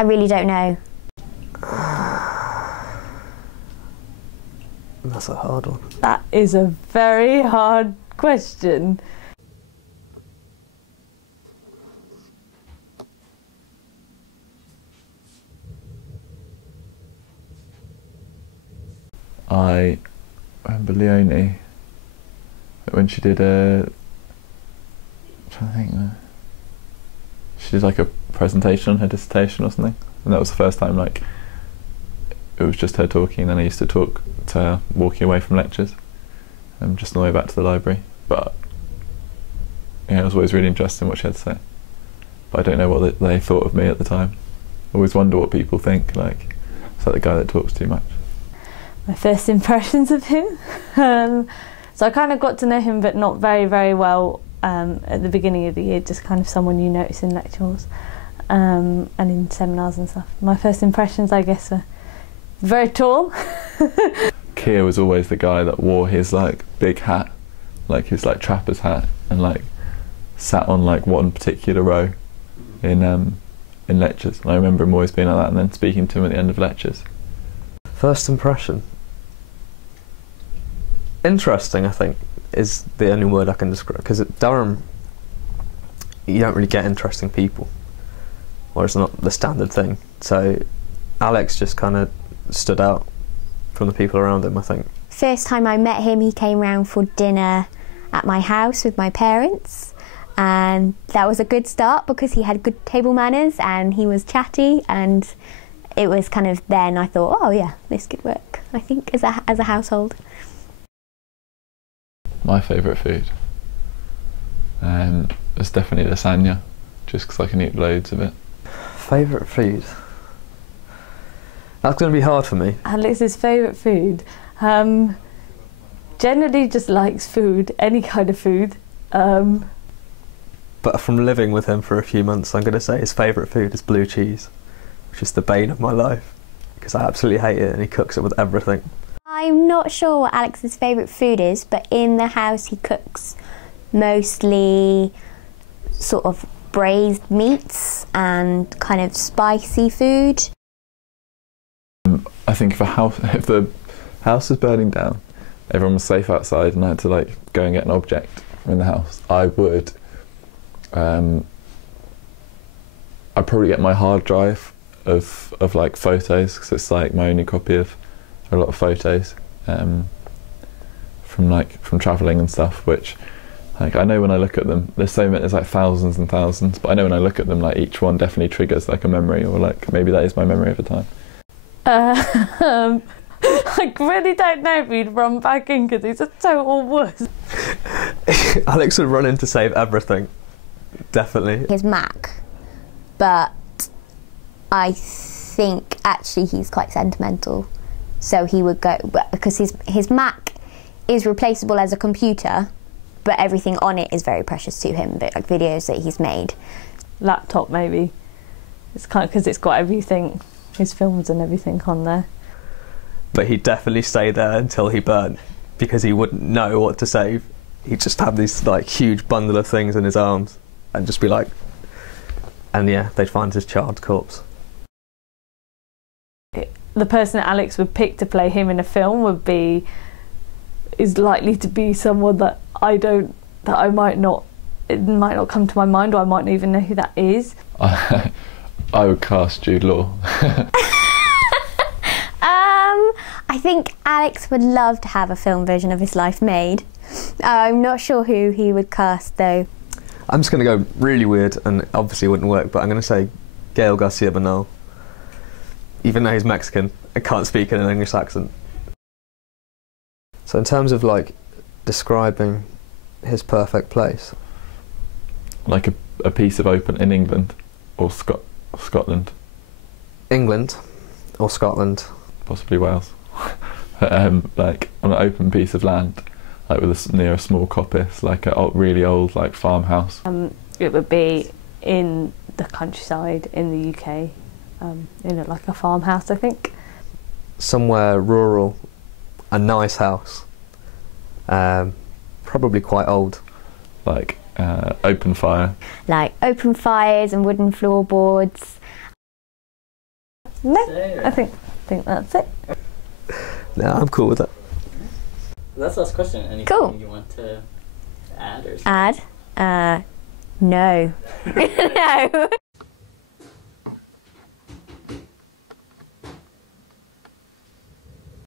I really don't know. That's a hard one. That is a very hard question. I remember Leonie when she did I'm trying to think. She did like a presentation on her dissertation or something, and that was the first time like it was just her talking. And then I used to talk to her walking away from lectures, just on the way back to the library. But yeah, it was always really interesting what she had to say. But I don't know what they thought of me at the time. I always wonder what people think. Like, it's like the guy that talks too much. My first impressions of him. So I kind of got to know him, but not very, very well at the beginning of the year, just kind of someone you notice in lectures and in seminars and stuff. My first impressions, I guess, were very tall. Keir was always the guy that wore his like big hat, like his like trapper's hat, and like sat on like one particular row in lectures. And I remember him always being like that, and then speaking to him at the end of lectures. First impression. Interesting, I think, is the only word I can describe. Because at Durham, you don't really get interesting people, or it's not the standard thing. So Alex just kind of stood out from the people around him, I think. First time I met him, he came round for dinner at my house with my parents, and that was a good start because he had good table manners and he was chatty, and it was kind of then I thought, oh yeah, this could work, I think, as a household. My favourite food is definitely lasagna, just because I can eat loads of it. Favourite food? That's going to be hard for me. Alex's favourite food? Generally just likes food, any kind of food. But from living with him for a few months, I'm going to say his favourite food is blue cheese, which is the bane of my life, because I absolutely hate it and he cooks it with everything. I'm not sure what Alex's favourite food is, but in the house he cooks mostly sort of braised meats and kind of spicy food. I think if the house was burning down, everyone was safe outside, and I had to like go and get an object from the house, I would I'd probably get my hard drive of like photos, because it's like my only copy of a lot of photos from travelling and stuff, which like I know when I look at them, there's like thousands and thousands, but I know when I look at them, like each one definitely triggers like a memory, or like maybe that is my memory of a time. I really don't know if he'd run back in because he's a total wuss. Alex would run in to save everything, definitely. His Mac, but I think actually he's quite sentimental, so he would go, because his Mac is replaceable as a computer, but everything on it is very precious to him, like videos that he's made. Laptop maybe. It's kind of because it's got everything, his films and everything on there. But he'd definitely stay there until he burnt, because he wouldn't know what to save. He'd just have this like huge bundle of things in his arms and just be like, and yeah, they'd find his charred corpse. The person that Alex would pick to play him in a film is likely to be someone that it might not come to my mind, or I might not even know who that is. I would cast Jude Law. I think Alex would love to have a film version of his life made. I'm not sure who he would cast though. I'm just going to go really weird, and obviously it wouldn't work, but I'm going to say Gael Garcia Bernal. Even though he's Mexican, I can't speak in an English accent. So in terms of like describing his perfect place, Like a piece of open in England or Scotland. England or Scotland, possibly Wales. Like on an open piece of land, like near a small coppice, like a really old like farmhouse. It would be in the countryside in the UK, in like a farmhouse, I think. Somewhere rural, a nice house, probably quite old. Like open fire. Like open fires and wooden floorboards. No, So, I think that's it. No, I'm cool with that. that's the last question. Anything Cool. you want to add or say? Add? No. No.